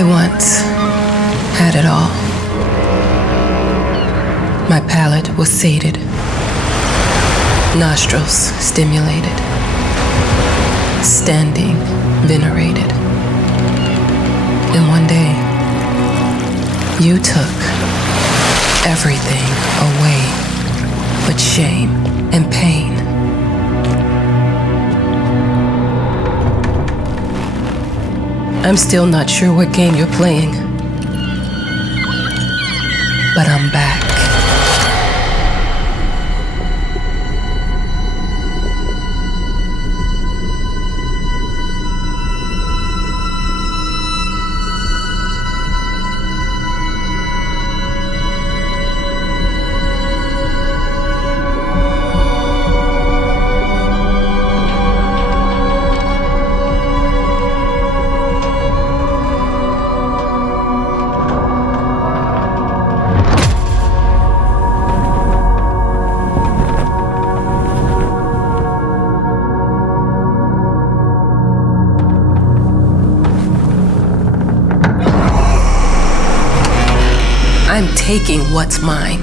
I once had it all. My palate was sated, nostrils stimulated, standing venerated. And one day, you took everything away but shame and pain. I'm still not sure what game you're playing, but I'm back. I'm taking what's mine.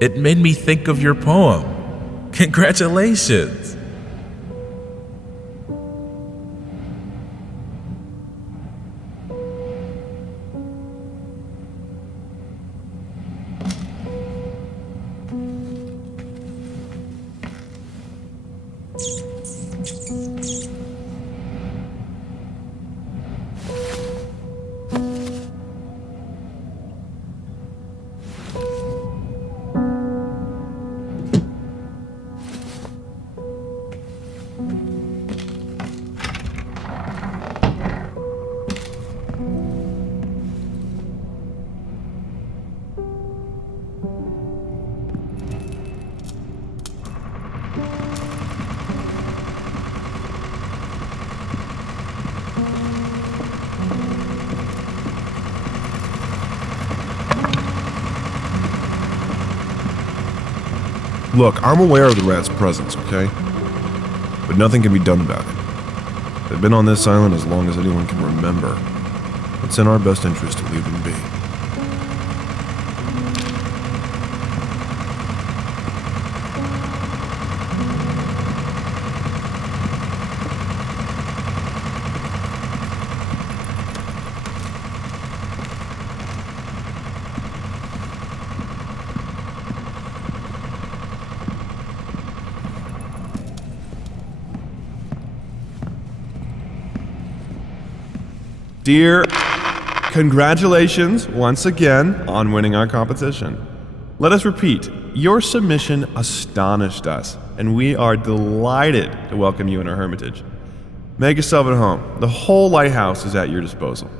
It made me think of your poem. Congratulations! Look, I'm aware of the rat's presence, okay? But nothing can be done about it. They've been on this island as long as anyone can remember. It's in our best interest to leave them be. Dear, congratulations once again on winning our competition. Let us repeat, your submission astonished us, and we are delighted to welcome you in our hermitage. Make yourself at home. The whole lighthouse is at your disposal.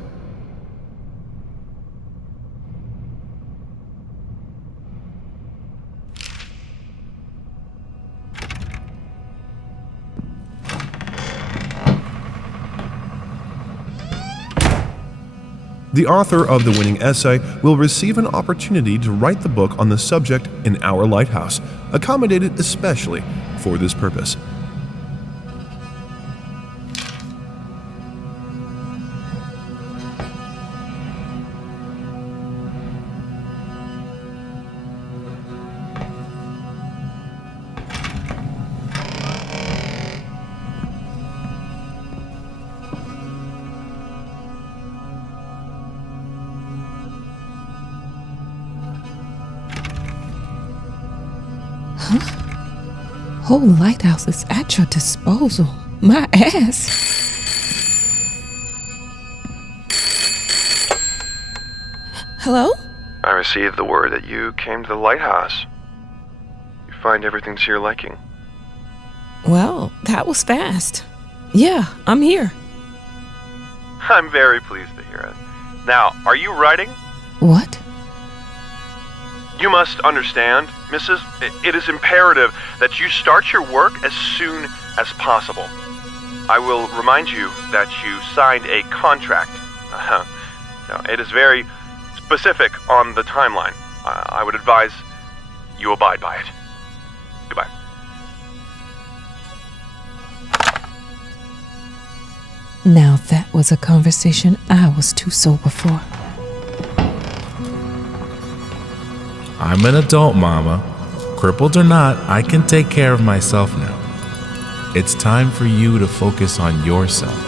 The author of the winning essay will receive an opportunity to write the book on the subject in our lighthouse, accommodated especially for this purpose. Whole lighthouse is at your disposal. My ass. Hello? I received the word that you came to the lighthouse. You find everything to your liking. Well, that was fast. Yeah, I'm here. I'm very pleased to hear it. Now, are you writing? What? You must understand, Mrs., it is imperative that you start your work as soon as possible. I will remind you that you signed a contract. Now, it is very specific on the timeline. I would advise you abide by it. Goodbye. Now that was a conversation I was too sober for. I'm an adult, Mama. Crippled or not, I can take care of myself now. It's time for you to focus on yourself.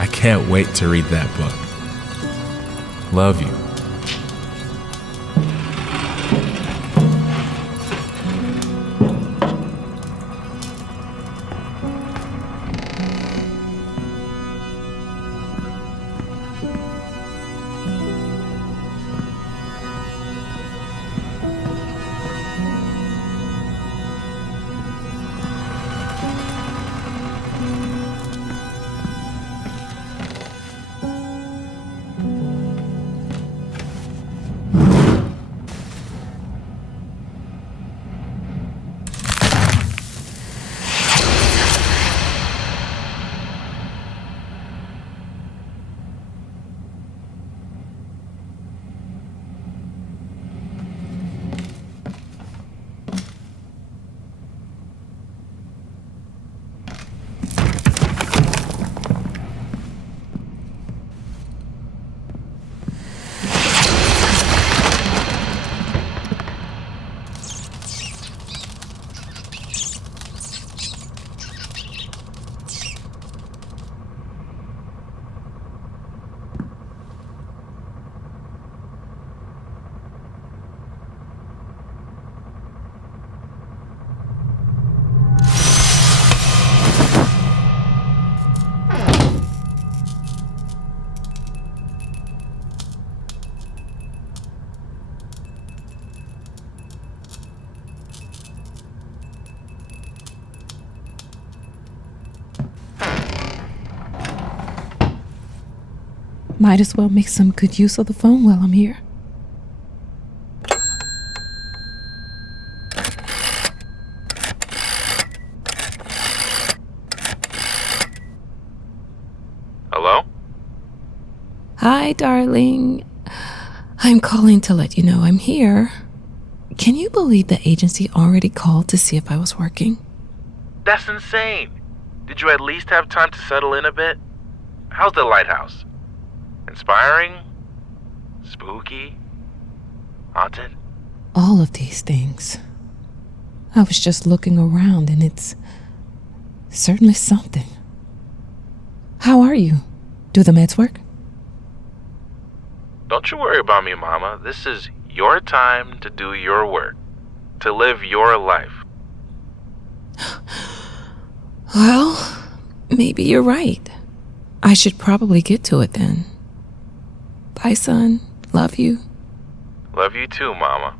I can't wait to read that book. Love you. Might as well make some good use of the phone while I'm here. Hello? Hi, darling. I'm calling to let you know I'm here. Can you believe the agency already called to see if I was working? That's insane. Did you at least have time to settle in a bit? How's the lighthouse? Inspiring? Spooky? Haunted? All of these things. I was just looking around and it's certainly something. How are you? Do the meds work? Don't you worry about me, Mama. This is your time to do your work, to live your life. Well, maybe you're right. I should probably get to it then. Bye, son. Love you. Love you too, Mama.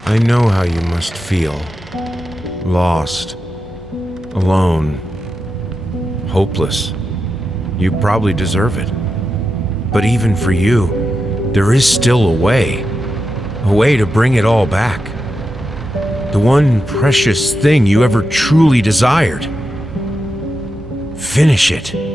I know how you must feel. Lost. Alone. Hopeless. You probably deserve it. But even for you, there is still a way. A way to bring it all back. The one precious thing you ever truly desired. Finish it.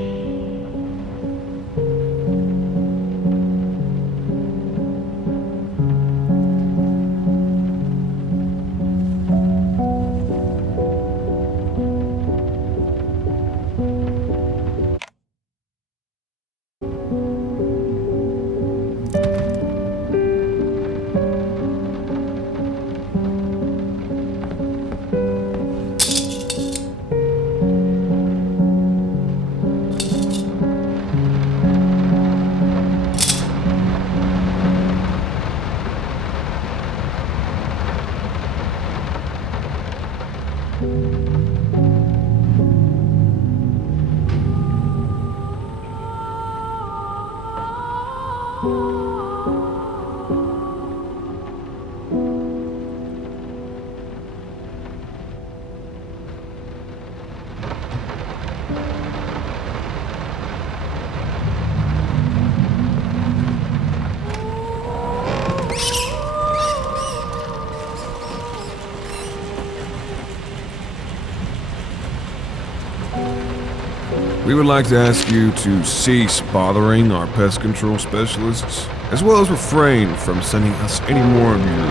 We would like to ask you to cease bothering our pest control specialists, as well as refrain from sending us any more of your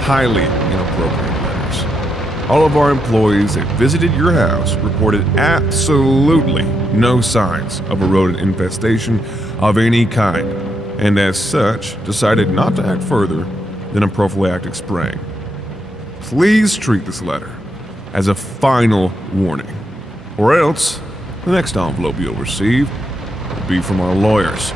highly inappropriate letters. All of our employees that visited your house reported absolutely no signs of a rodent infestation of any kind, and as such, decided not to act further than a prophylactic spraying. Please treat this letter as a final warning, or else the next envelope you'll receive will be from our lawyers.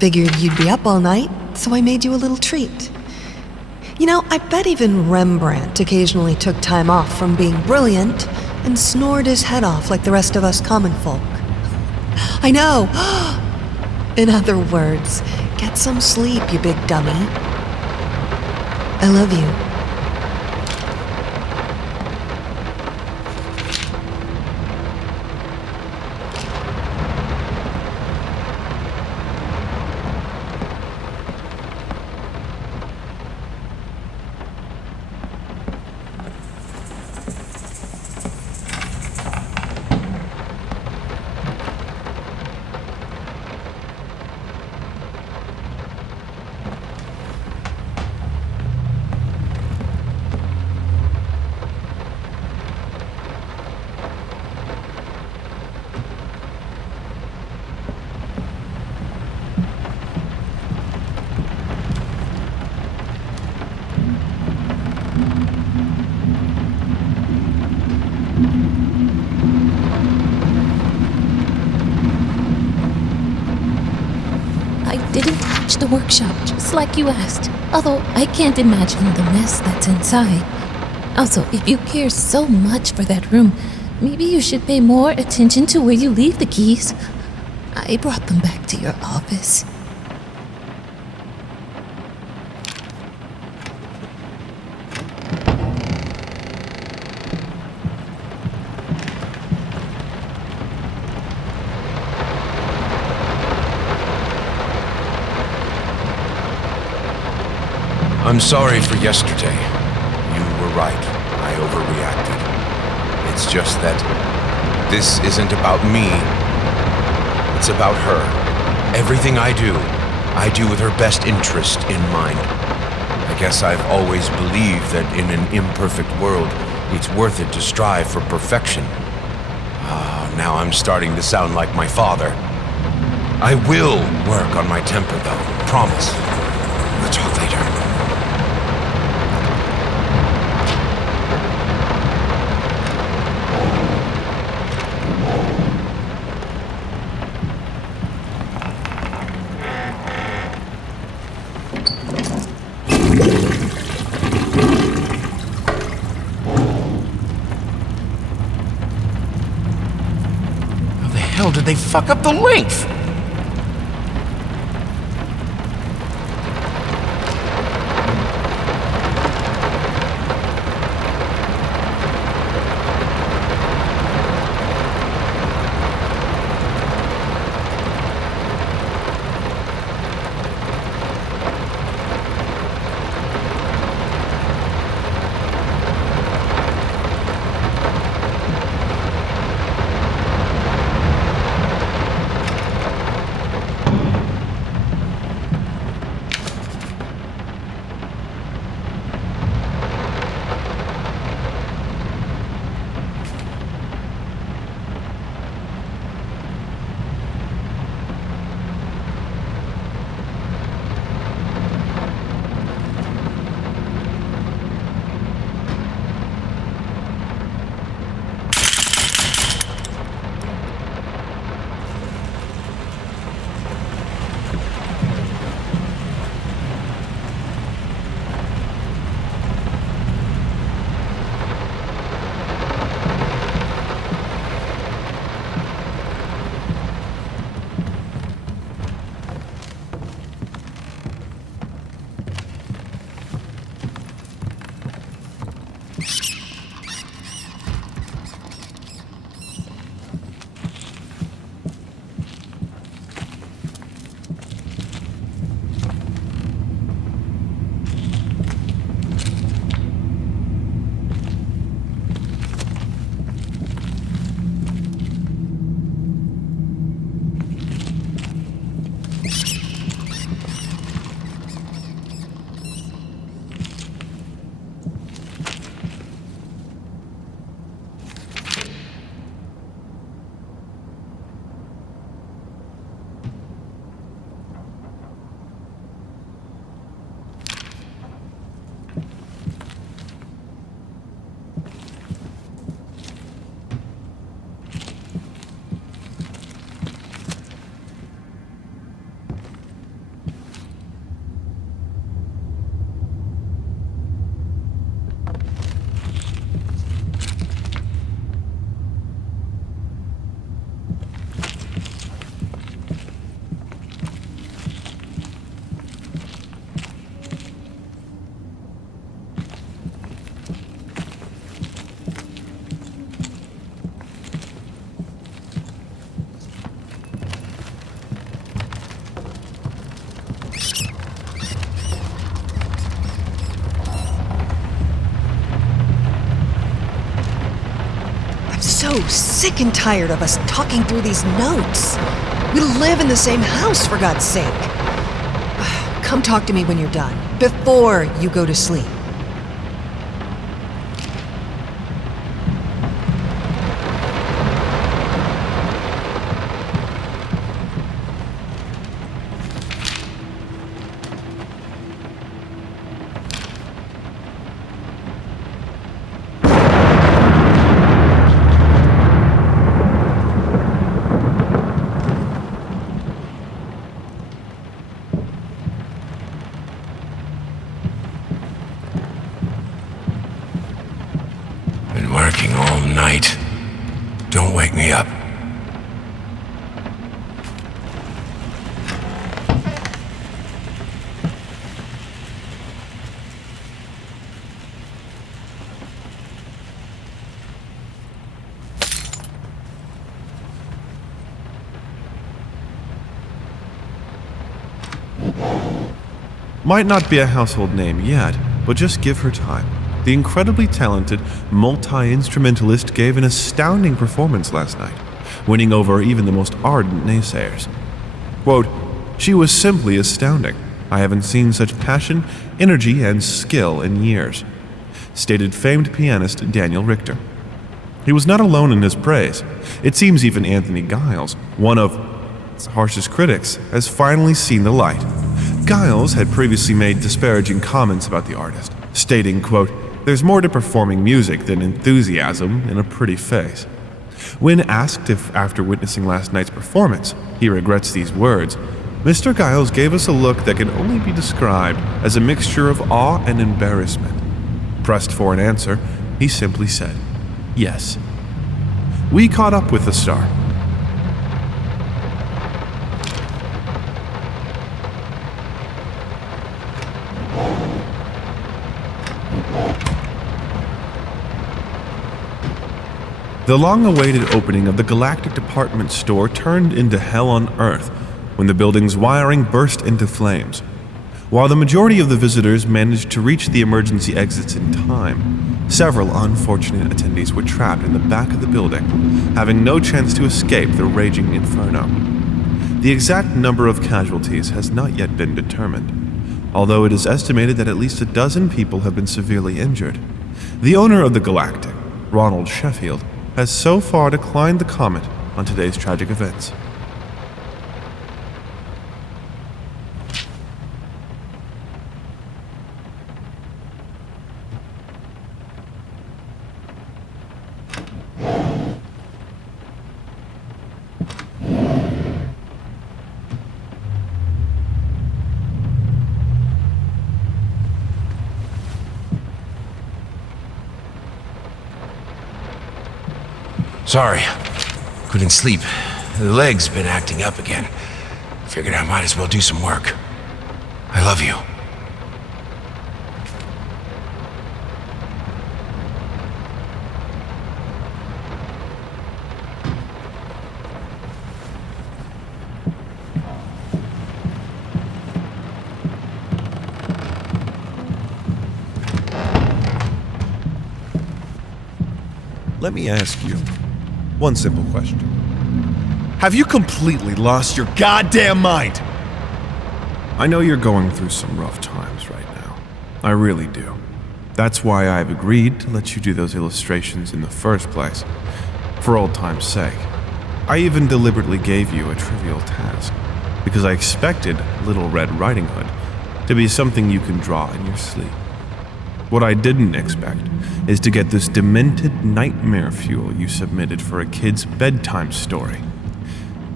Figured you'd be up all night, so I made you a little treat. You know, I bet even Rembrandt occasionally took time off from being brilliant and snored his head off like the rest of us common folk. I know! In other words, get some sleep, you big dummy. I love you. Didn't touch the workshop, just like you asked. Although I can't imagine the mess that's inside. Also, if you care so much for that room, maybe you should pay more attention to where you leave the keys. I brought them back to your office. I'm sorry for yesterday. You were right. I overreacted. It's just that this isn't about me. It's about her. Everything I do with her best interest in mind. I guess I've always believed that in an imperfect world, it's worth it to strive for perfection. Now I'm starting to sound like my father. I will work on my temper, though. Promise. We'll talk later. How did they fuck up the length? sick and tired of us talking through these notes. We live in the same house, for God's sake. Come talk to me when you're done, before you go to sleep. Been working all night. Don't wake me up. Might not be a household name yet, but just give her time. The incredibly talented multi-instrumentalist gave an astounding performance last night, winning over even the most ardent naysayers. Quote, "She was simply astounding. I haven't seen such passion, energy, and skill in years," stated famed pianist Daniel Richter. He was not alone in his praise. It seems even Anthony Giles, one of its harshest critics, has finally seen the light. Giles had previously made disparaging comments about the artist, stating, quote, "There's more to performing music than enthusiasm in a pretty face." When asked if, after witnessing last night's performance, he regrets these words, Mr. Giles gave us a look that can only be described as a mixture of awe and embarrassment. Pressed for an answer, he simply said, "Yes." We caught up with the star. The long-awaited opening of the Galactic Department store turned into hell on Earth when the building's wiring burst into flames. While the majority of the visitors managed to reach the emergency exits in time, several unfortunate attendees were trapped in the back of the building, having no chance to escape the raging inferno. The exact number of casualties has not yet been determined, although it is estimated that at least a dozen people have been severely injured. The owner of the Galactic, Ronald Sheffield, has so far declined the comment on today's tragic events. Sorry. Couldn't sleep. The leg's been acting up again. Figured I might as well do some work. I love you. Let me ask you one simple question. Have you completely lost your goddamn mind? I know you're going through some rough times right now. I really do. That's why I've agreed to let you do those illustrations in the first place, for old time's sake. I even deliberately gave you a trivial task, because I expected Little Red Riding Hood to be something you can draw in your sleep. What I didn't expect is to get this demented nightmare fuel you submitted for a kid's bedtime story.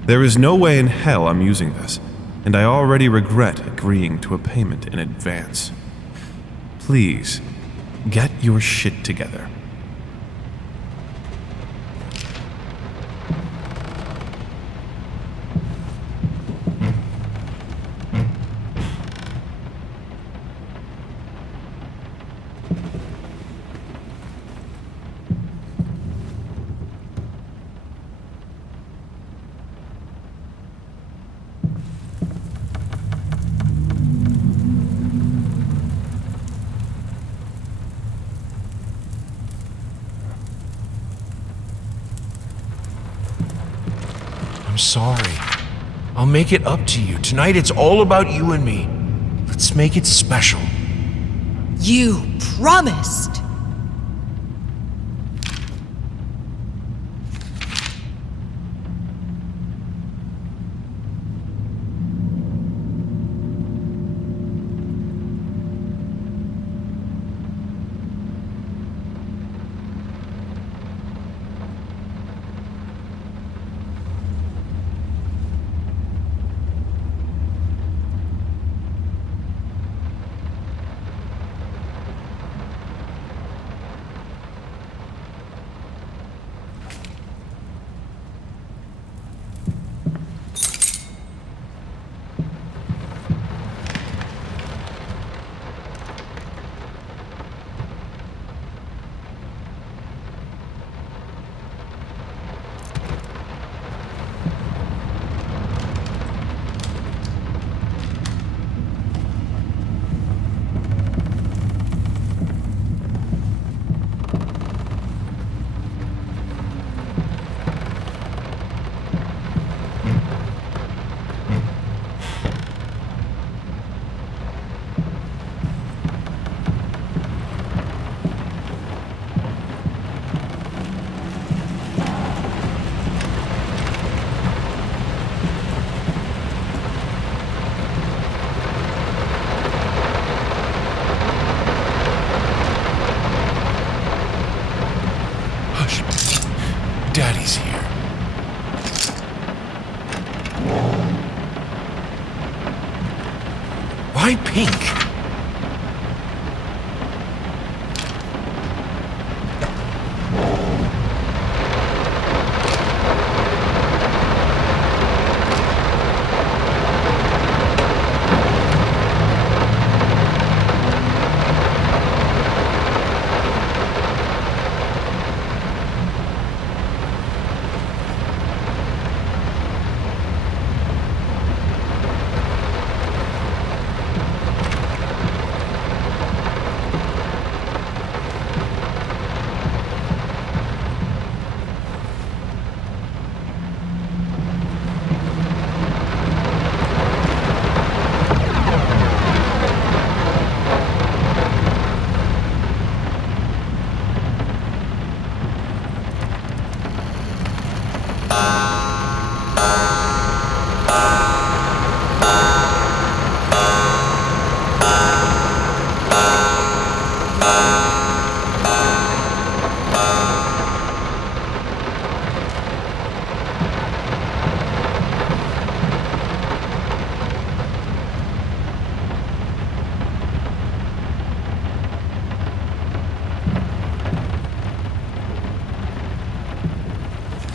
There is no way in hell I'm using this, and I already regret agreeing to a payment in advance. Please, get your shit together. sorry. I'll make it up to you. Tonight it's all about you and me. Let's make it special. You promised! Daddy's here. Why pink?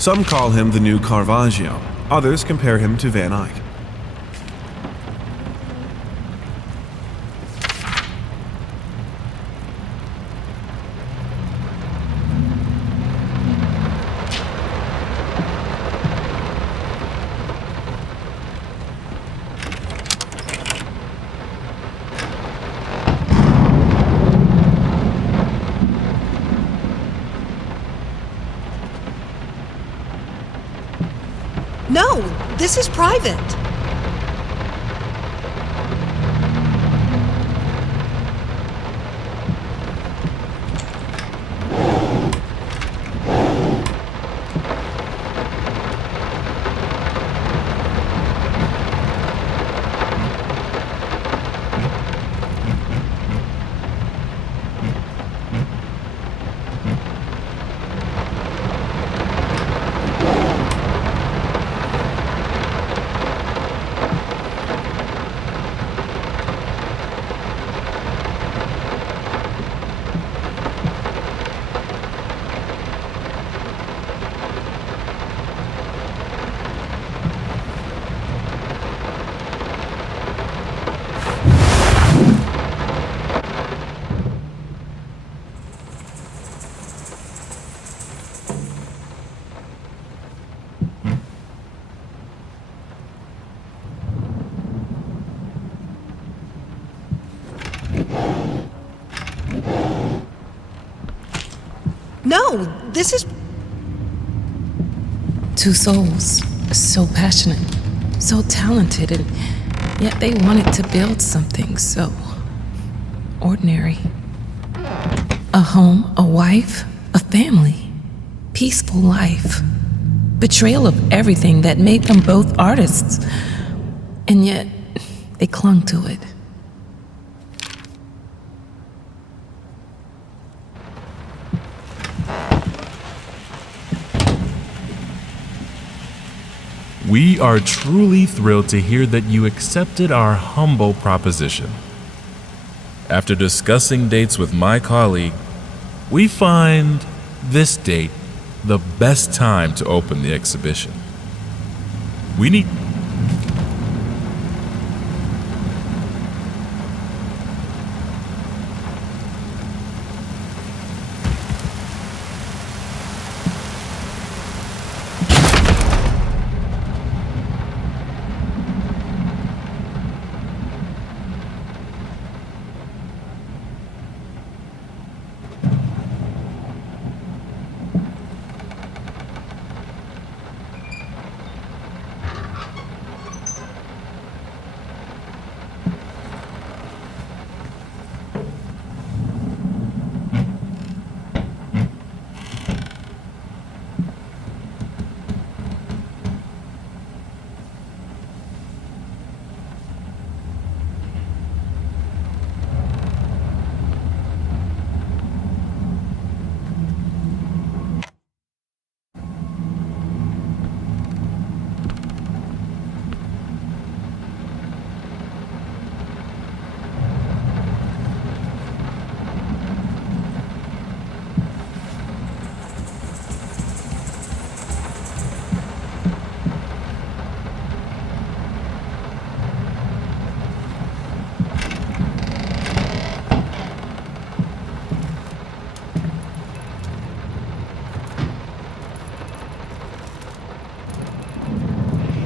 Some call him the new Caravaggio. Others compare him to Van Eyck. No, this is private. No, this is... Two souls, so passionate, so talented, and yet they wanted to build something so ordinary. A home, a wife, a family, peaceful life. Betrayal of everything that made them both artists, and yet they clung to it. We are truly thrilled to hear that you accepted our humble proposition. After discussing dates with my colleague, we find this date the best time to open the exhibition. We need...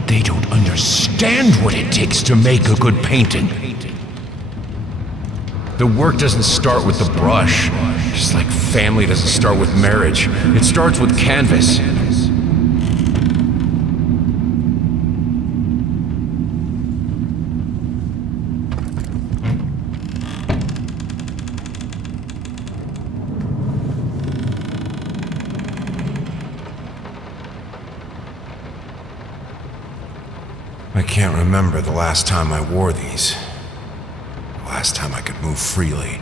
They don't understand what it takes to make a good painting. The work doesn't start with the brush, just like family doesn't start with marriage. It starts with canvas. I can't remember the last time I wore these. The last time I could move freely.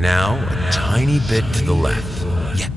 Now, a tiny bit to the left. Yeah.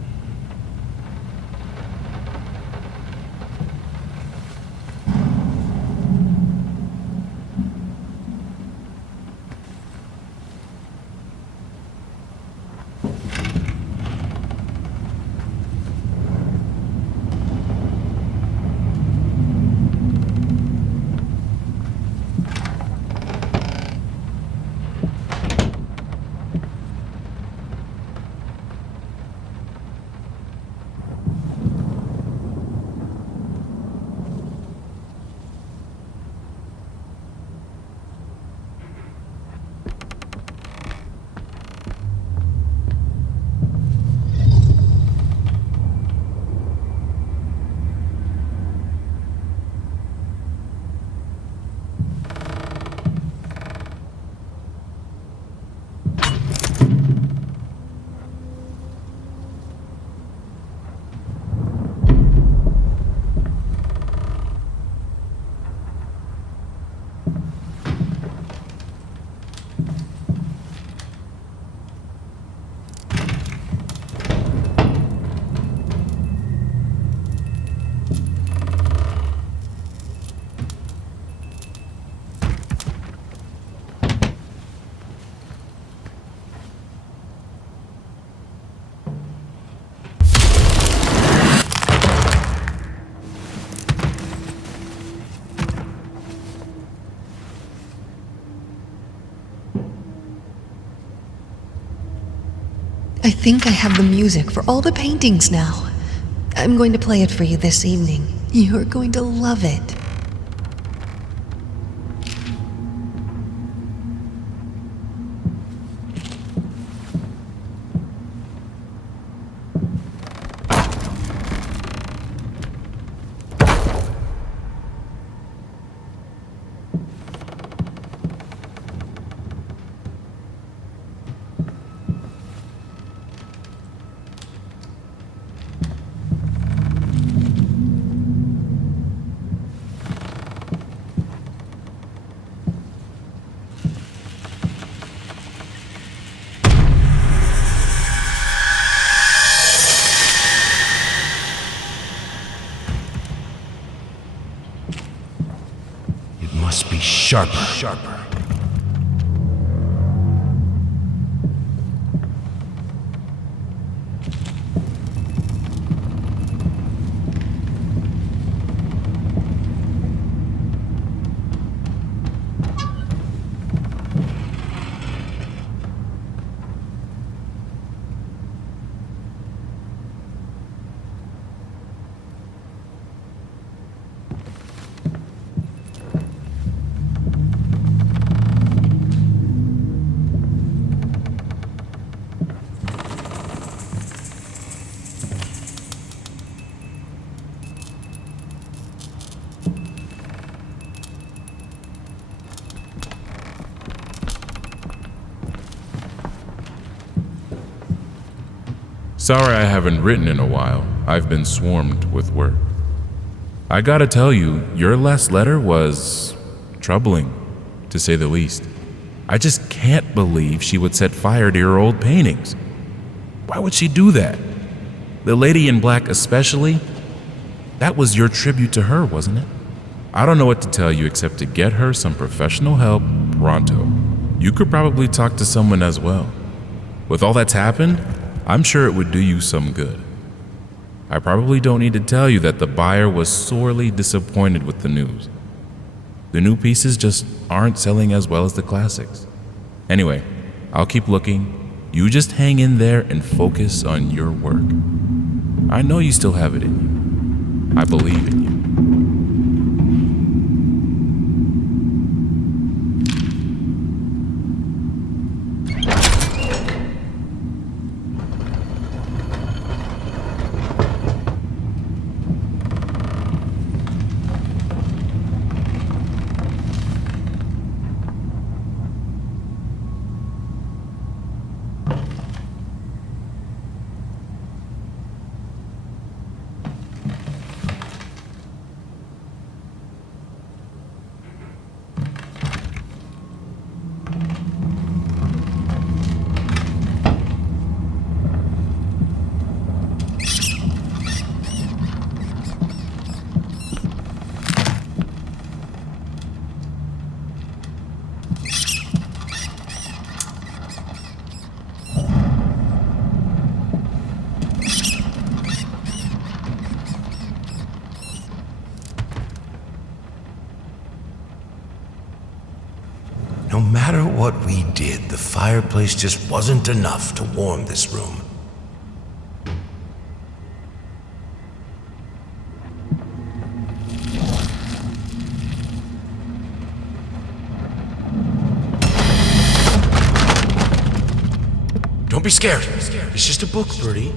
I think I have the music for all the paintings now. I'm going to play it for you this evening. You're going to love it. Must be sharper. Sorry I haven't written in a while. I've been swarmed with work. I gotta tell you, your last letter was troubling, to say the least. I just can't believe she would set fire to your old paintings. Why would she do that? The lady in black especially? That was your tribute to her, wasn't it? I don't know what to tell you except to get her some professional help pronto. You could probably talk to someone as well. With all that's happened, I'm sure it would do you some good. I probably don't need to tell you that the buyer was sorely disappointed with the news. The new pieces just aren't selling as well as the classics. Anyway, I'll keep looking. You just hang in there and focus on your work. I know you still have it in you. I believe in you. No matter what we did, the fireplace just wasn't enough to warm this room. Don't be scared. It's just a book, Birdie.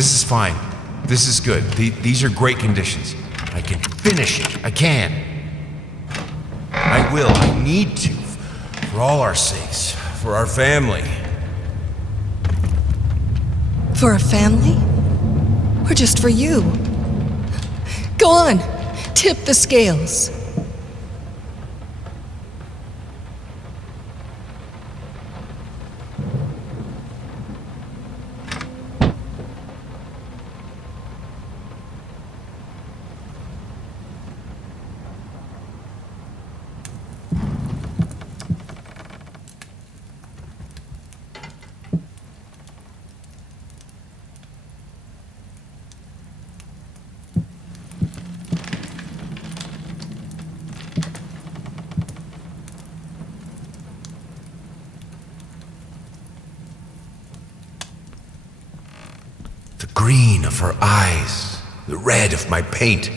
This is fine. This is good. These are great conditions. I can finish it. I can. I will. I need to. For all our sakes. For our family. For a family? Or just for you? Go on, tip the scales. The green of her eyes, the red of my paint.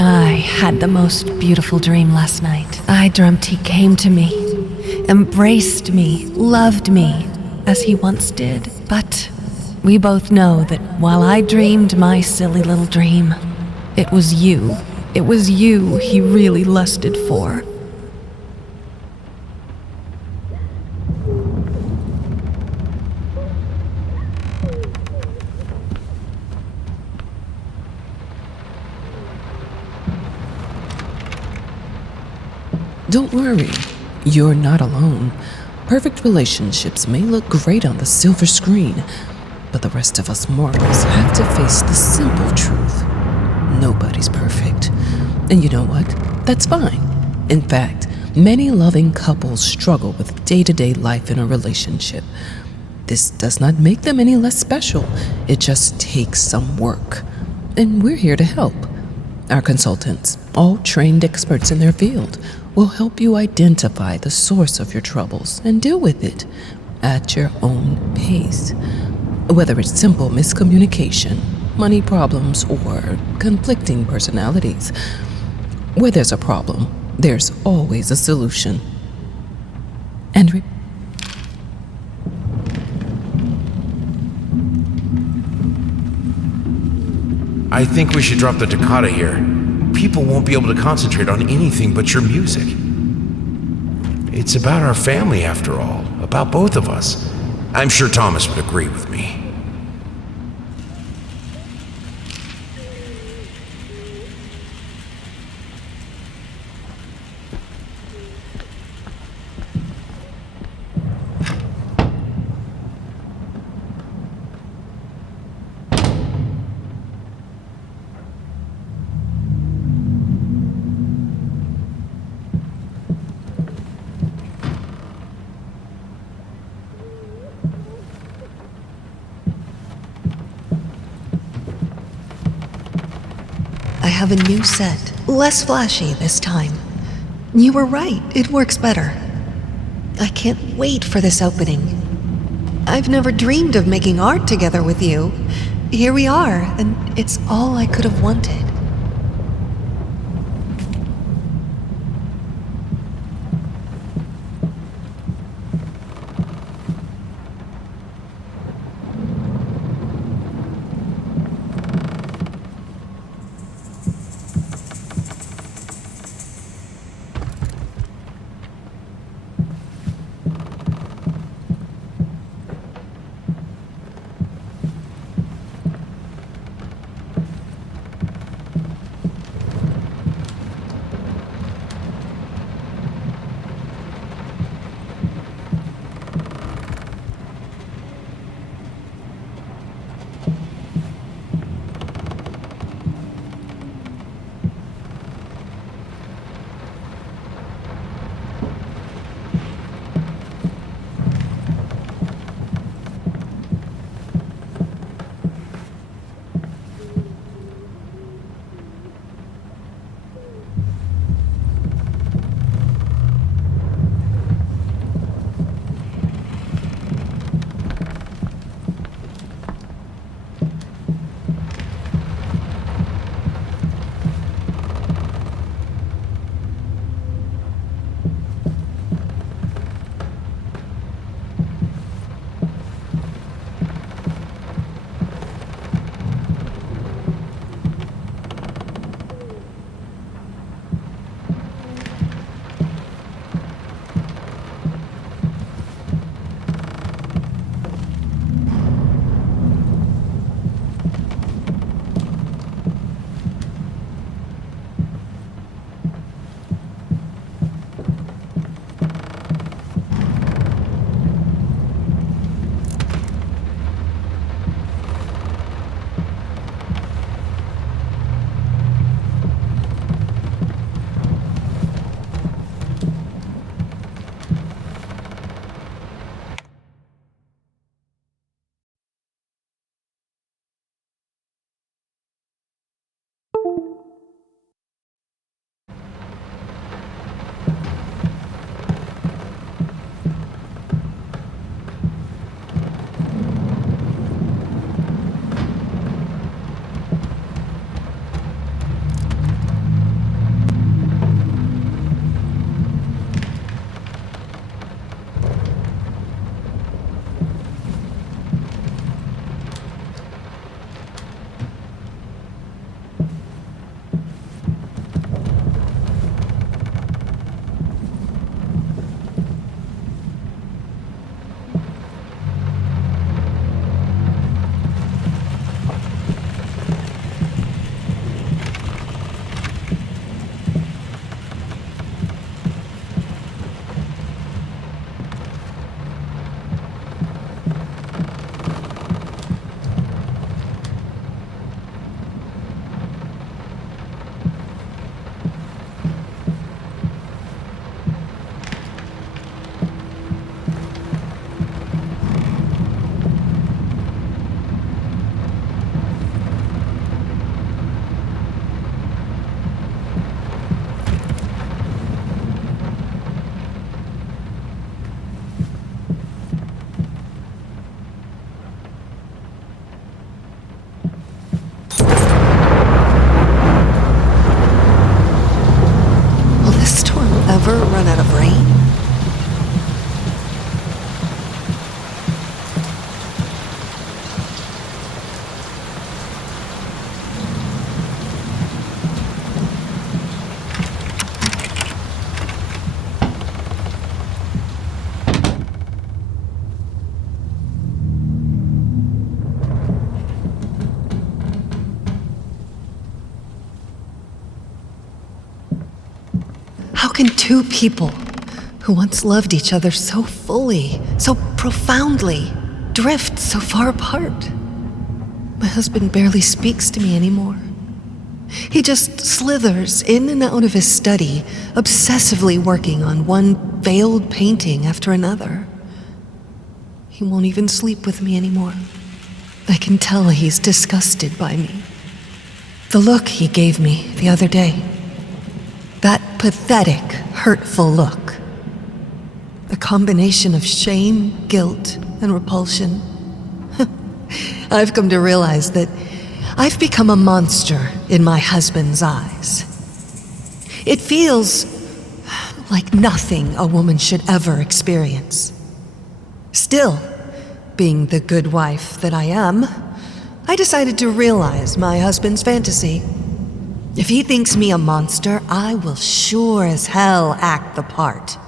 I had the most beautiful dream last night. I dreamt he came to me, embraced me, loved me, as he once did. But we both know that while I dreamed my silly little dream, it was you he really lusted for. Don't worry, you're not alone. Perfect relationships may look great on the silver screen, but the rest of us mortals have to face the simple truth. Nobody's perfect. And you know what? That's fine. In fact, many loving couples struggle with day-to-day life in a relationship. This does not make them any less special. It just takes some work. And we're here to help. Our consultants, all trained experts in their field, will help you identify the source of your troubles and deal with it at your own pace. Whether it's simple miscommunication, money problems, or conflicting personalities, where there's a problem, there's always a solution. And I think we should drop the toccata here. People won't be able to concentrate on anything but your music. It's about our family, after all. About both of us. I'm sure Thomas would agree with me. I have a new set, less flashy this time. You were right, it works better. I can't wait for this opening. I've never dreamed of making art together with you. Here we are, and it's all I could have wanted. can two people who once loved each other so fully, so profoundly, drift so far apart? My husband barely speaks to me anymore. He just slithers in and out of his study, obsessively working on one veiled painting after another. He won't even sleep with me anymore. I can tell he's disgusted by me. The look he gave me the other day, that pathetic, hurtful look, a combination of shame, guilt, and repulsion. I've come to realize that I've become a monster in my husband's eyes. It feels like nothing a woman should ever experience. Still, being the good wife that I am, I decided to realize my husband's fantasy. If he thinks me a monster, I will sure as hell act the part.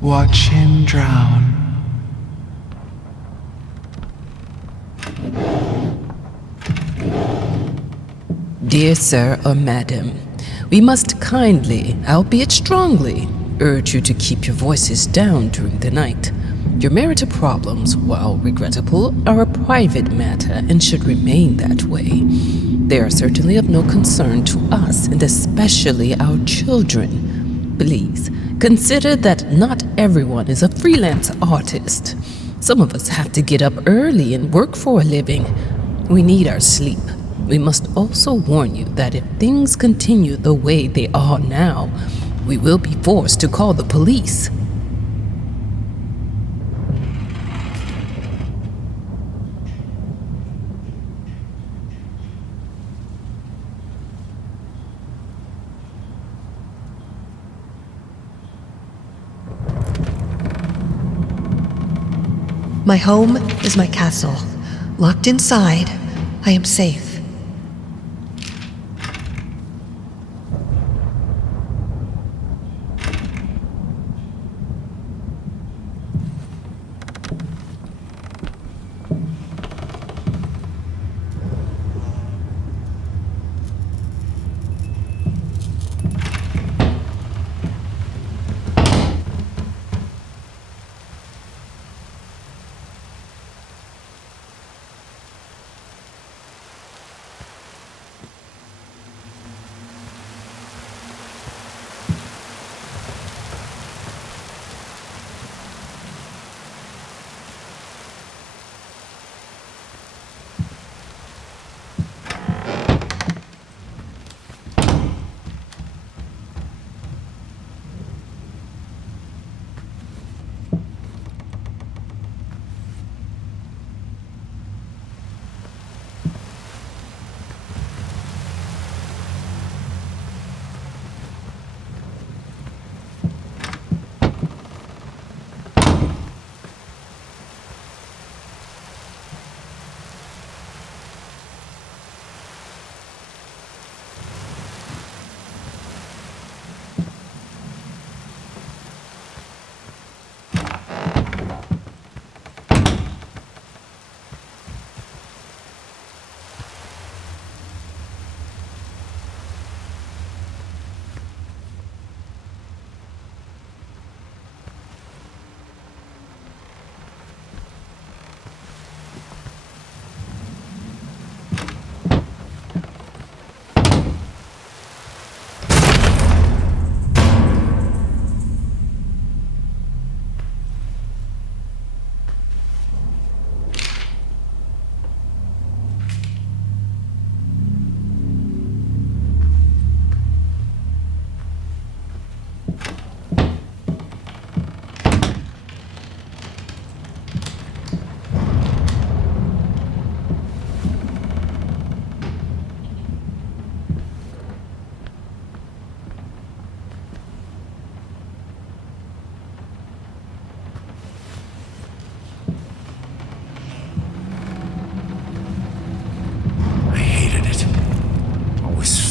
Watch him drown. Dear sir or madam, we must kindly, albeit strongly, urge you to keep your voices down during the night. Your marital problems, while regrettable, are a private matter and should remain that way. They are certainly of no concern to us and especially our children. Please, consider that not everyone is a freelance artist. Some of us have to get up early and work for a living. We need our sleep. We must also warn you that if things continue the way they are now, we will be forced to call the police. My home is my castle. Locked inside, I am safe.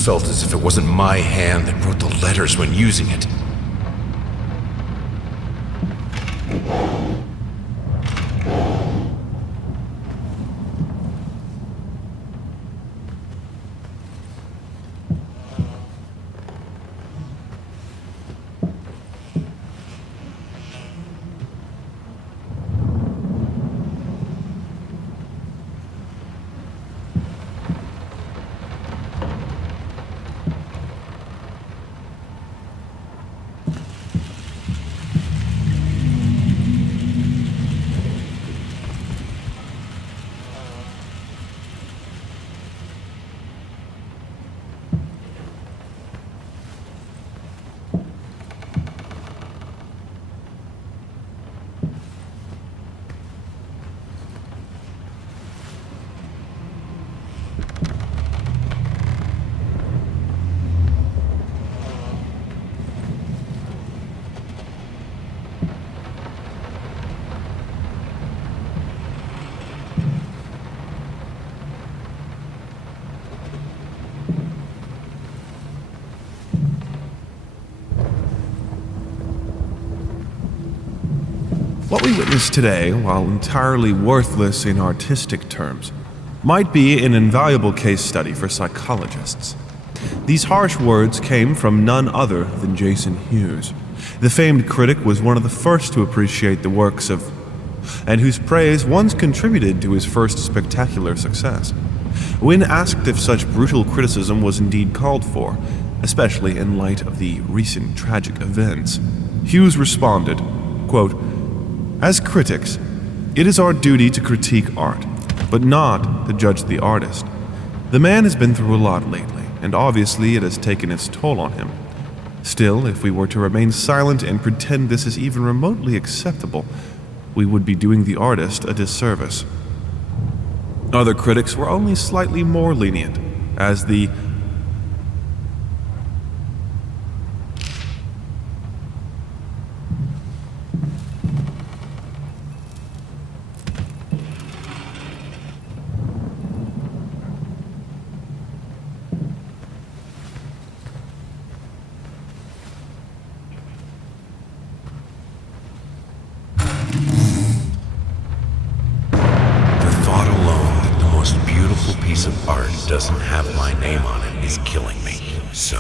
felt as if it wasn't my hand that wrote the letters when using it. What we witness today, while entirely worthless in artistic terms, might be an invaluable case study for psychologists. These harsh words came from none other than Jason Hughes. The famed critic was one of the first to appreciate the works of, and whose praise once contributed to his first spectacular success. When asked if such brutal criticism was indeed called for, especially in light of the recent tragic events, Hughes responded, quote, "As critics, it is our duty to critique art, but not to judge the artist. The man has been through a lot lately, and obviously it has taken its toll on him. Still, if we were to remain silent and pretend this is even remotely acceptable, we would be doing the artist a disservice." Other critics were only slightly more lenient, as the piece of art doesn't have my name on it is killing me. So,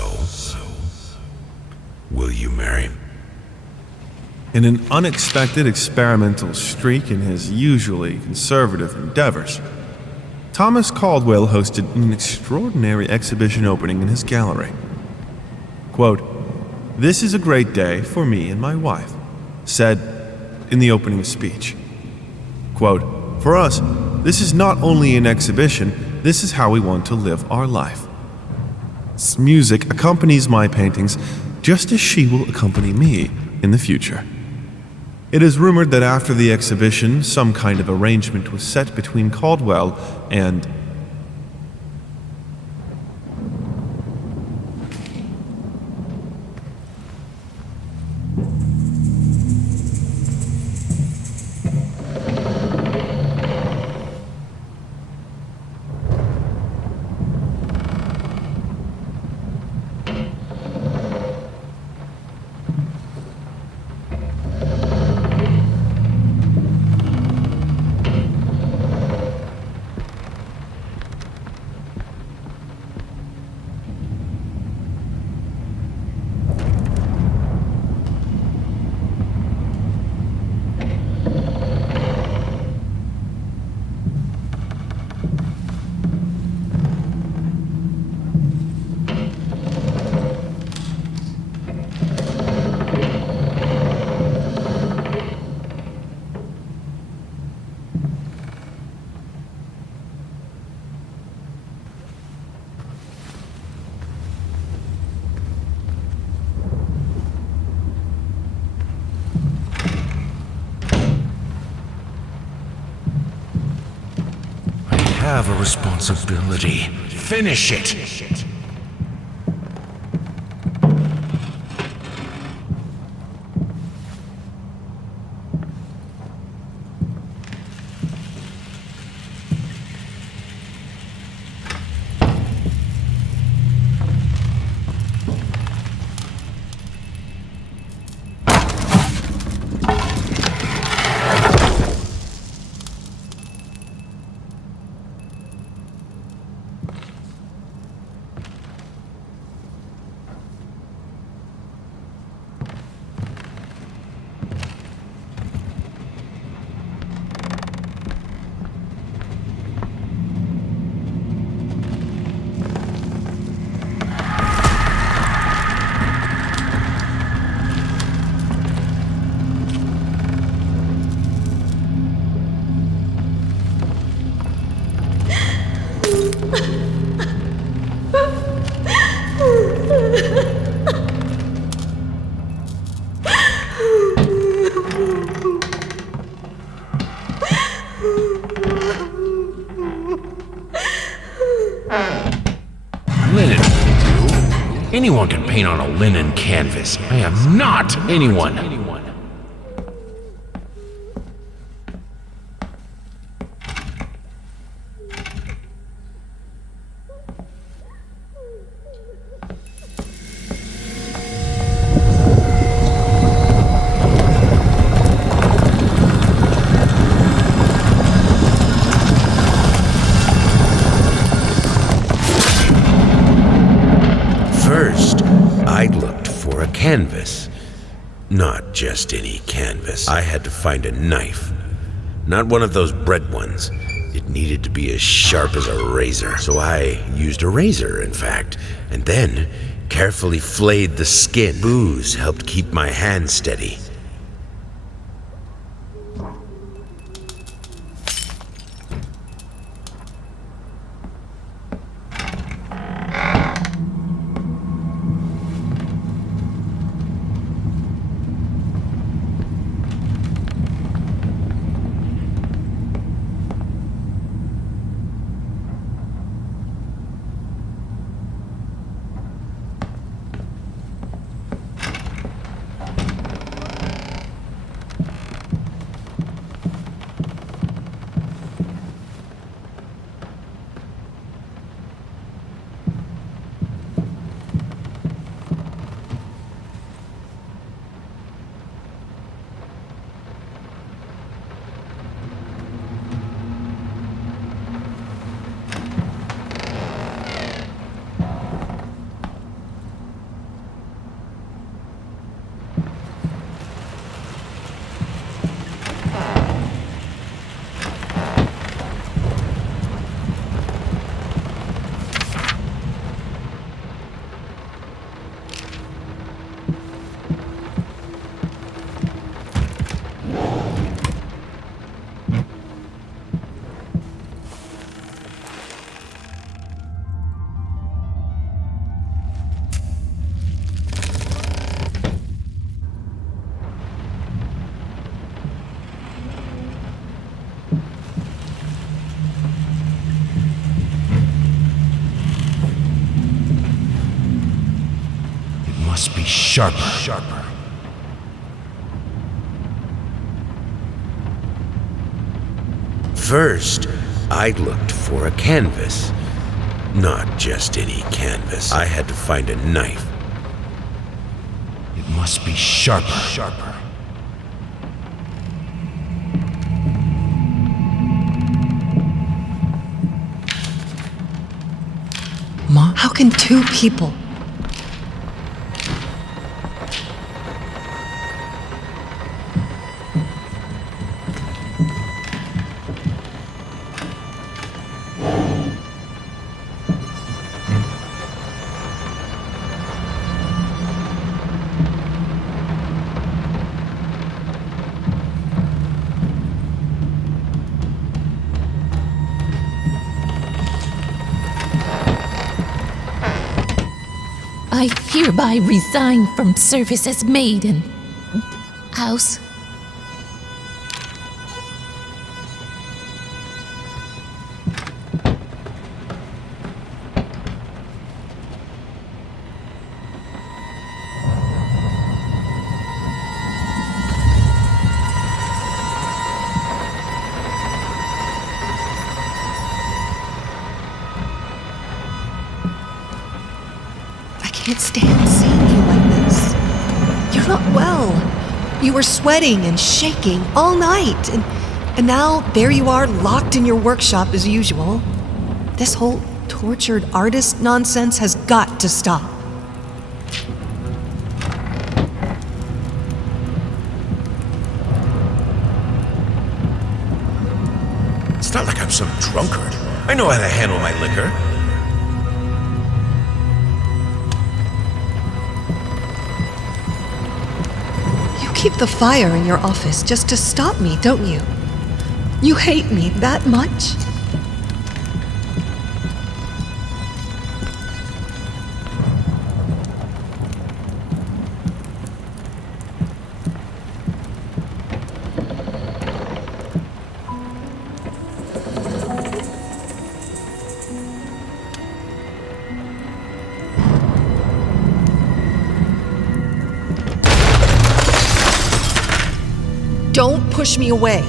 will you marry me? in an unexpected experimental streak in his usually conservative endeavors, Thomas Caldwell hosted an extraordinary exhibition opening in his gallery. Quote, "This is a great day for me and my wife," said in the opening speech. Quote, "For us, this is not only an exhibition, this is how we want to live our life. Music accompanies my paintings just as she will accompany me in the future." It is rumored that after the exhibition, some kind of arrangement was set between Caldwell and have a responsibility. Finish it! Linen will do. Anyone can paint on a linen canvas. I am not anyone. First, I looked for a canvas. Not just any canvas. I had to find a knife. Not one of those bread ones. It needed to be as sharp as a razor. So I used a razor, in fact, and then carefully flayed the skin. Booze helped keep my hand steady. Must be sharper. First, I looked for a canvas. Not just any canvas. I had to find a knife. It must be sharper. Ma, how can two people? I hereby resign from service as maid and house. I can't stand seeing you like this. You're not well. You were sweating and shaking all night, and now there you are, locked in your workshop as usual. This whole tortured artist nonsense has got to stop. It's not like I'm some drunkard. I know how to handle my liquor. You keep the fire in your office just to stop me, don't you? You hate me that much? push me away.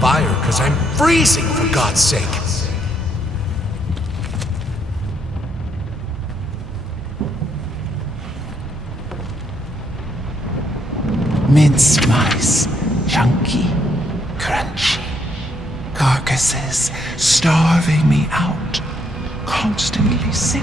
Fire, because I'm freezing, for God's sake. Mince mice, chunky, crunchy. Carcasses starving me out, constantly sick.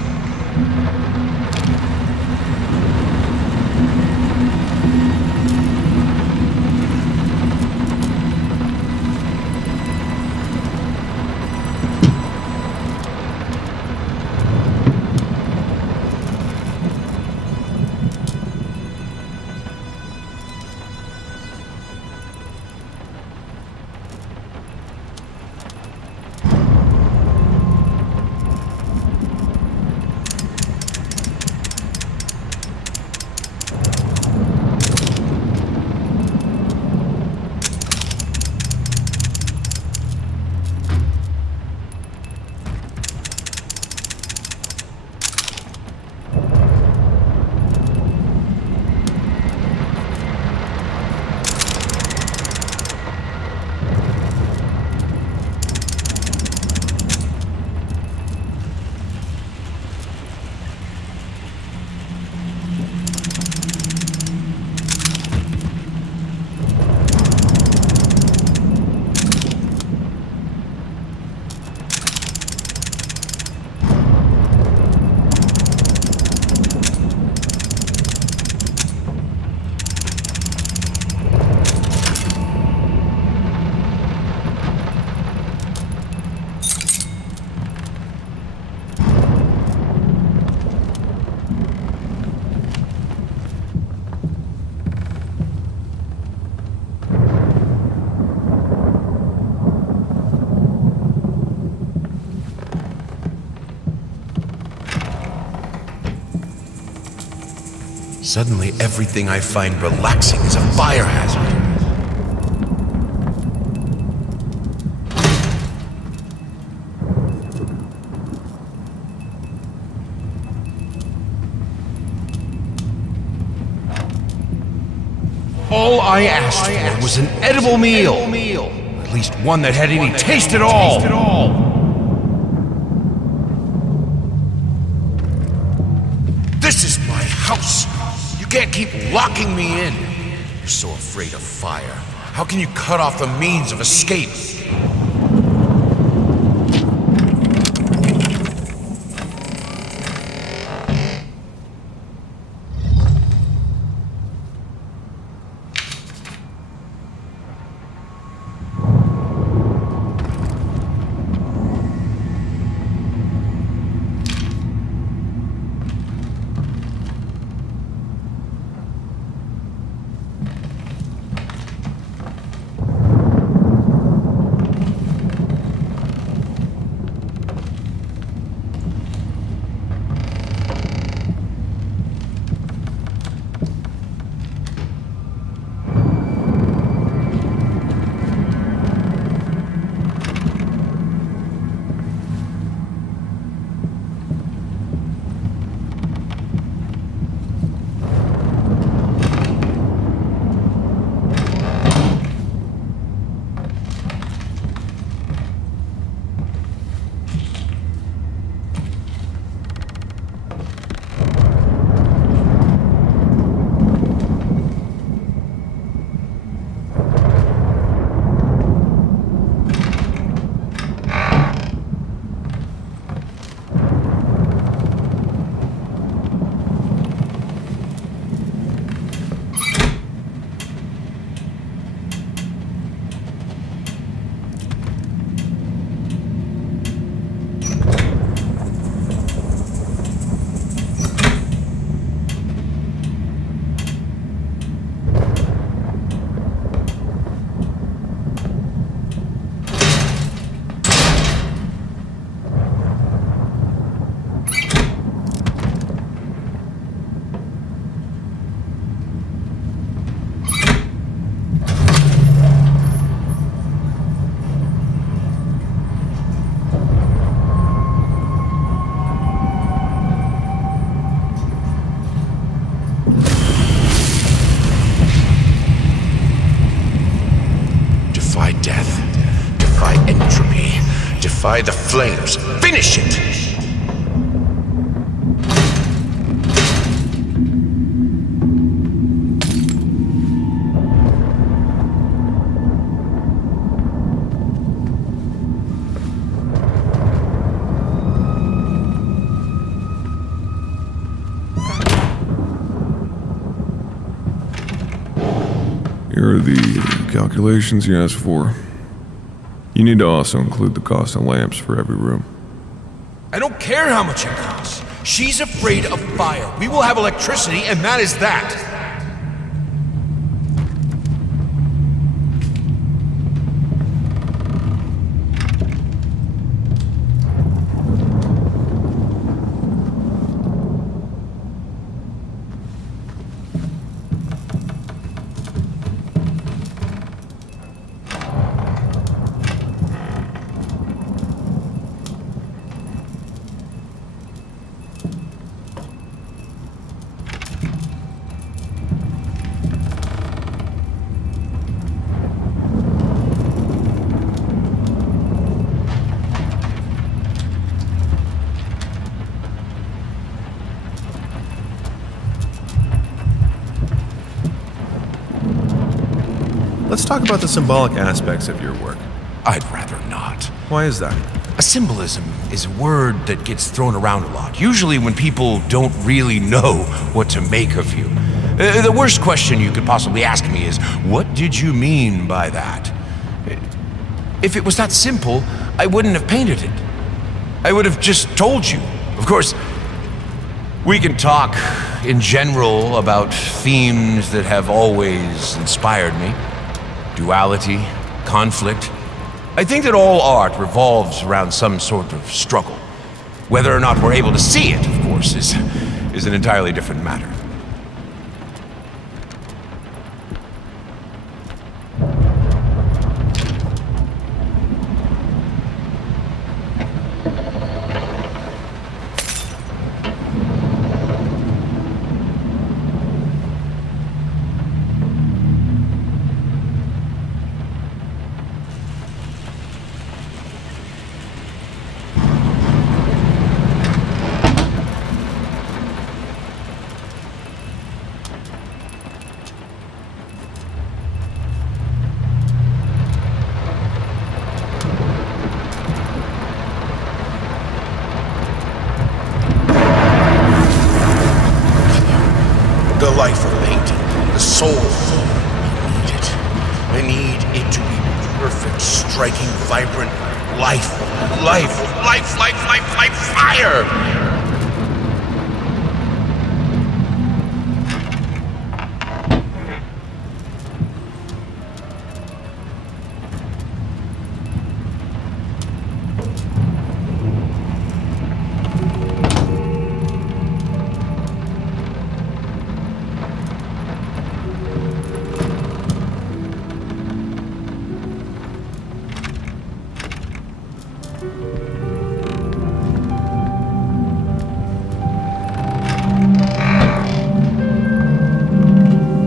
Suddenly, everything I find relaxing is a fire hazard. All I asked for was an edible meal. At least one that had any taste at all. This is my house. You can't keep locking me in. You're so afraid of fire. How can you cut off the means of escape? Defy the flames. Finish it! Here are the calculations you asked for. You need to also include the cost of lamps for every room. I don't care how much it costs. She's afraid of fire. We will have electricity, and that is that. Let's talk about the symbolic aspects of your work. I'd rather not. Why is that? A symbolism is a word that gets thrown around a lot, usually when people don't really know what to make of you. The worst question you could possibly ask me is, what did you mean by that? If it was that simple, I wouldn't have painted it. I would have just told you. Of course, we can talk in general about themes that have always inspired me. Duality, conflict. I think that all art revolves around some sort of struggle. Whether or not we're able to see it, of course, is an entirely different matter. The life of painting, the soul. I need it. I need it to be perfect, striking, vibrant life. Life, fire!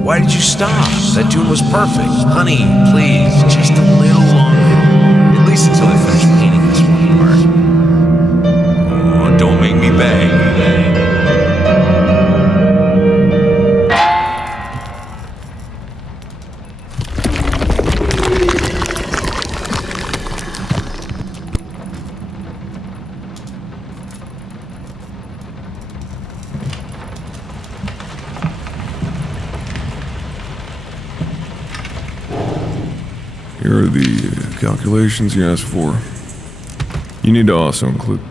Why did you stop? That tune was perfect. Honey, please, just a little longer. At least until I finish painting this one part. Oh, don't make me beg. Here are the calculations you asked for. You need to also include...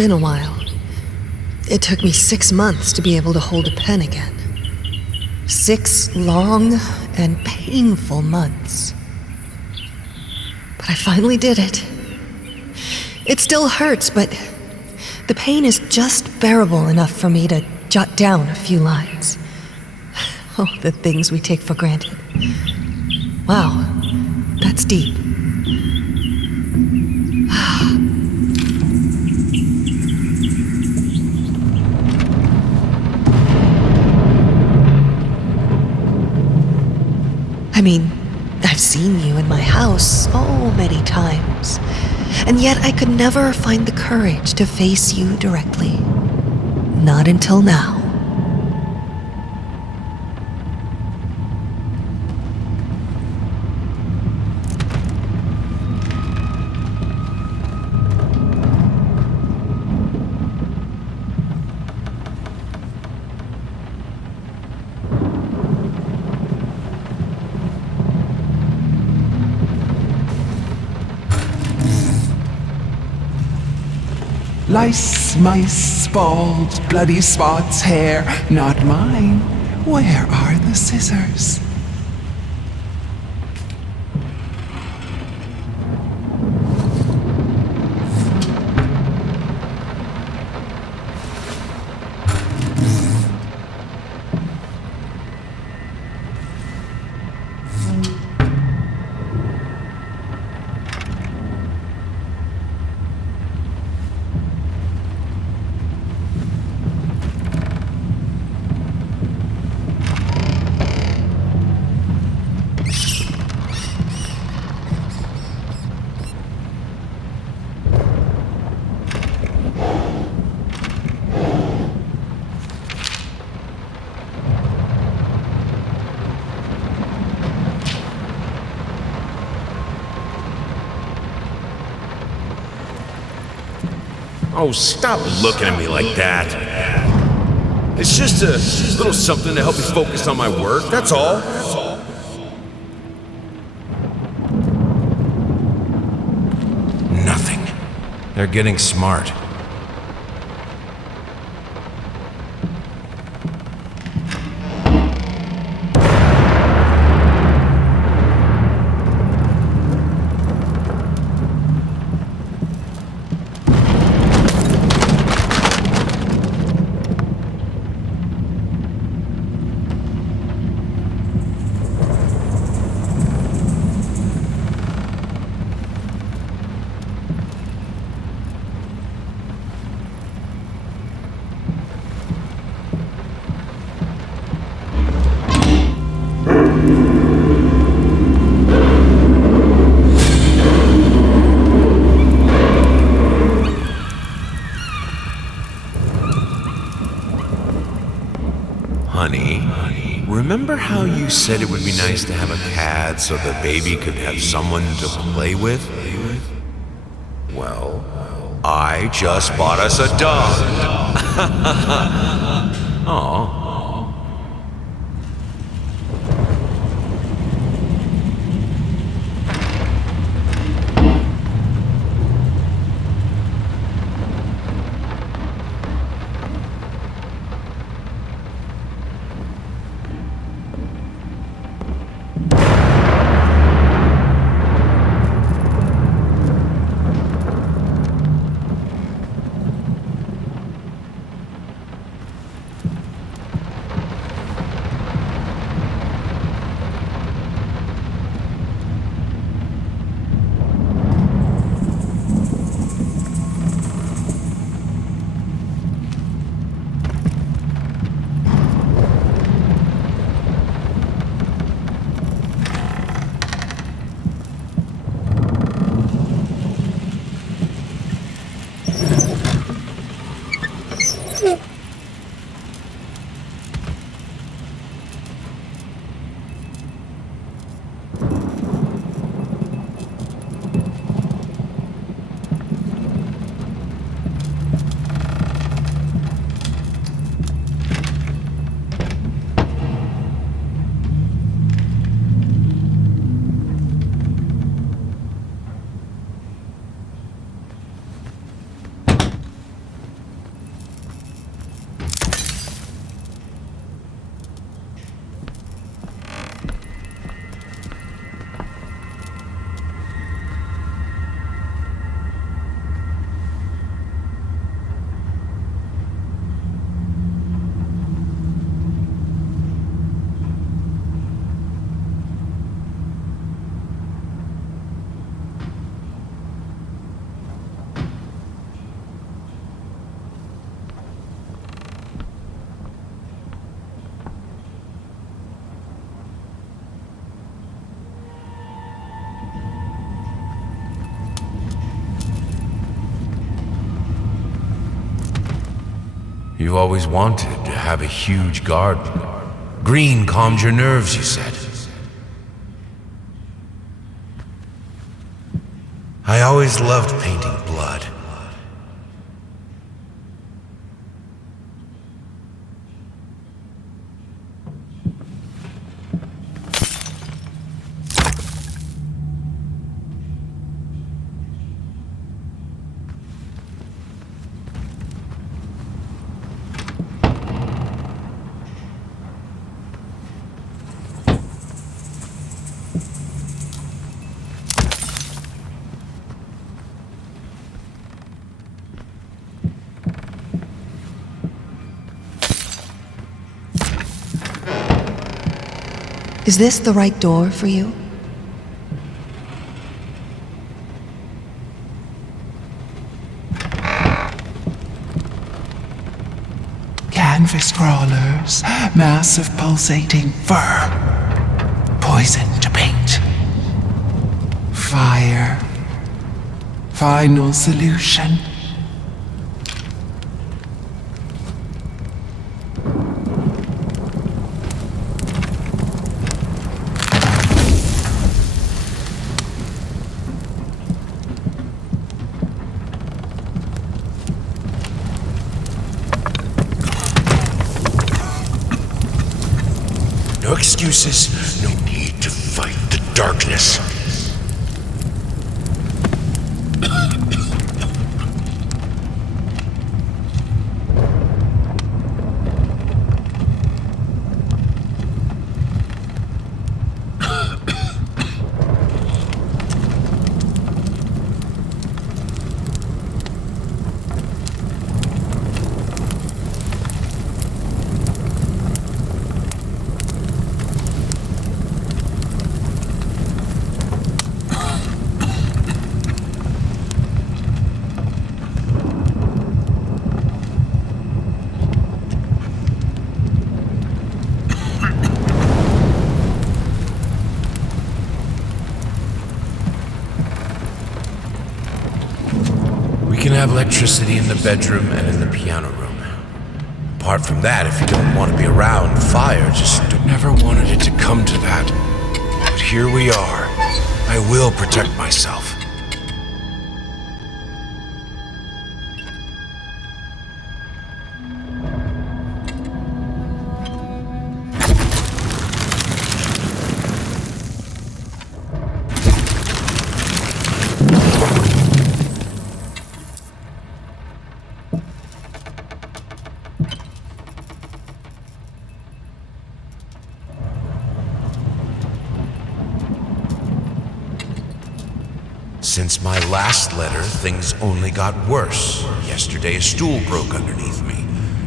been a while. It took me 6 months to be able to hold a pen again. 6 long and painful months. But I finally did it. It still hurts, but the pain is just bearable enough for me to jot down a few lines. Oh, the things we take for granted. Wow, that's deep. I mean, I've seen you in my house so many times, and yet I could never find the courage to face you directly. Not until now. Lice, mice, bald, bloody spots, hair, not mine. Where are the scissors? Oh, stop looking at me like that. It's just a little something to help me focus on my work, that's all. Nothing. They're getting smart. Honey, remember how you said it would be nice to have a cat so the baby could have someone to play with? Well, I just bought us a dog. Aw. You always wanted to have a huge garden. Green calmed your nerves, you said. I always loved painting blood. Is this the right door for you? Canvas crawlers, massive pulsating fur, poison to paint. Fire, final solution. No excuses, no need to fight the darkness. We can have electricity in the bedroom and in the piano room. Apart from that, if you don't want to be around fire, just never wanted it to come to that. But here we are. I will protect myself. Since my last letter, things only got worse. Yesterday, a stool broke underneath me.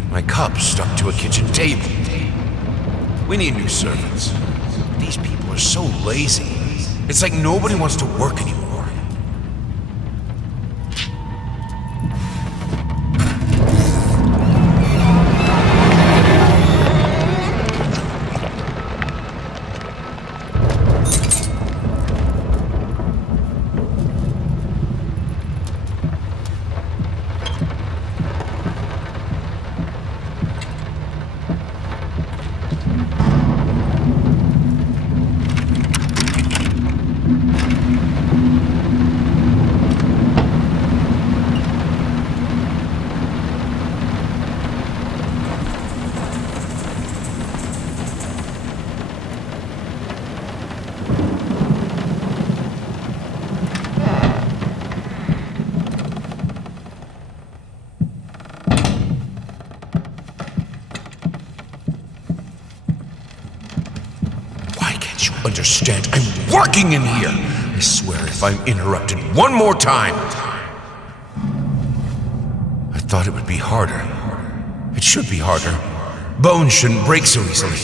My cup stuck to a kitchen table. We need new servants. These people are so lazy. It's like nobody wants to work anymore. Understand? I'm working in here! I swear if I'm interrupted one more time... I thought it would be harder. It should be harder. Bones shouldn't break so easily.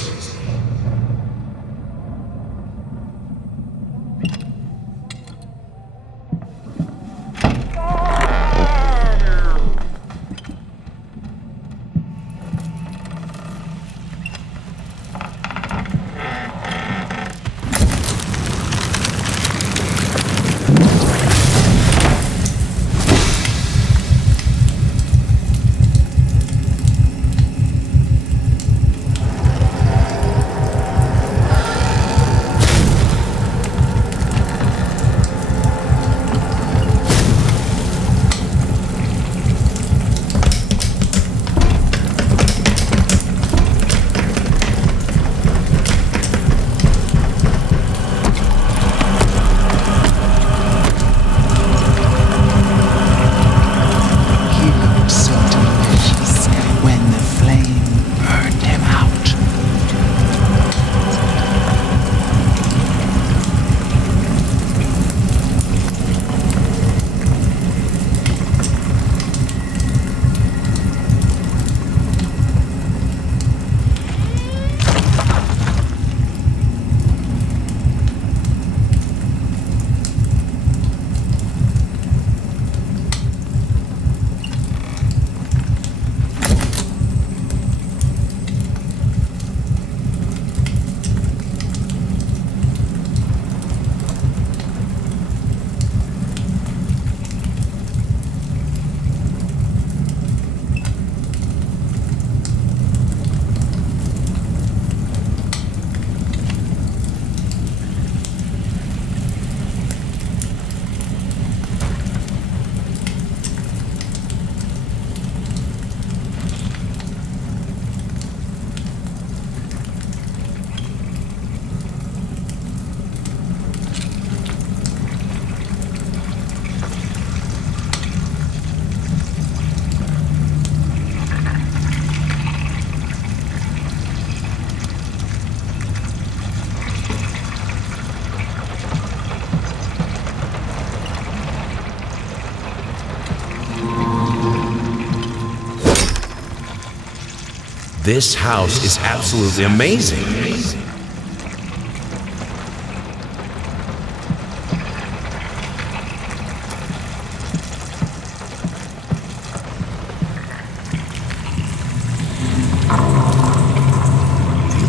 This house is absolutely amazing. The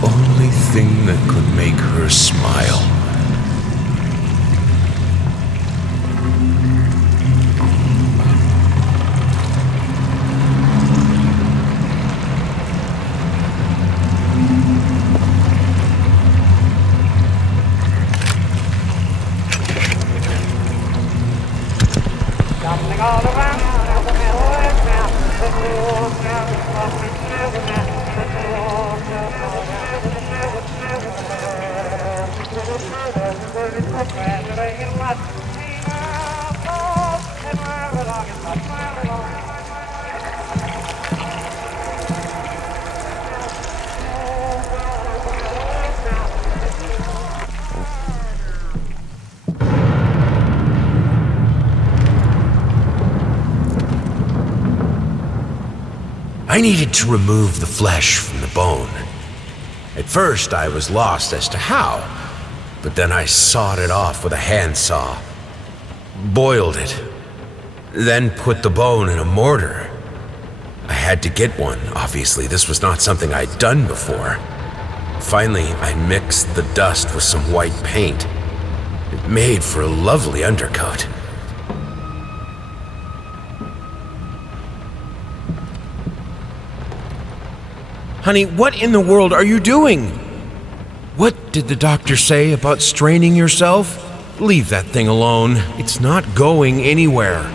only thing that could make her smile. I needed to remove the flesh from the bone. At first, I was lost as to how, but then I sawed it off with a handsaw, boiled it, then put the bone in a mortar. I had to get one, obviously. This was not something I'd done before. Finally, I mixed the dust with some white paint. It made for a lovely undercoat. Honey, what in the world are you doing? What did the doctor say about straining yourself? Leave that thing alone. It's not going anywhere.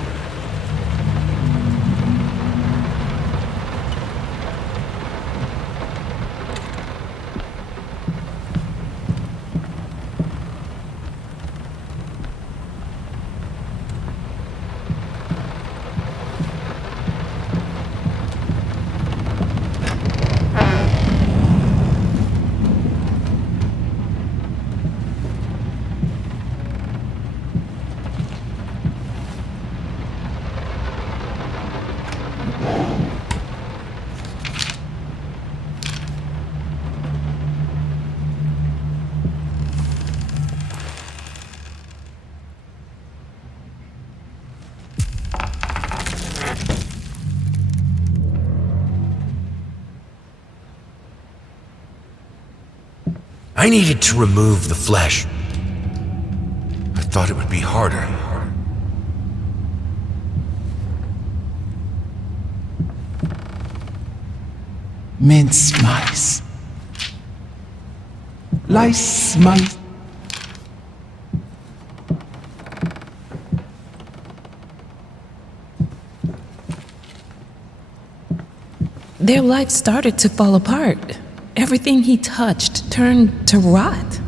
I needed to remove the flesh. I thought it would be harder. Mince mice. Lice mice. Their life started to fall apart. Everything he touched turned to rot.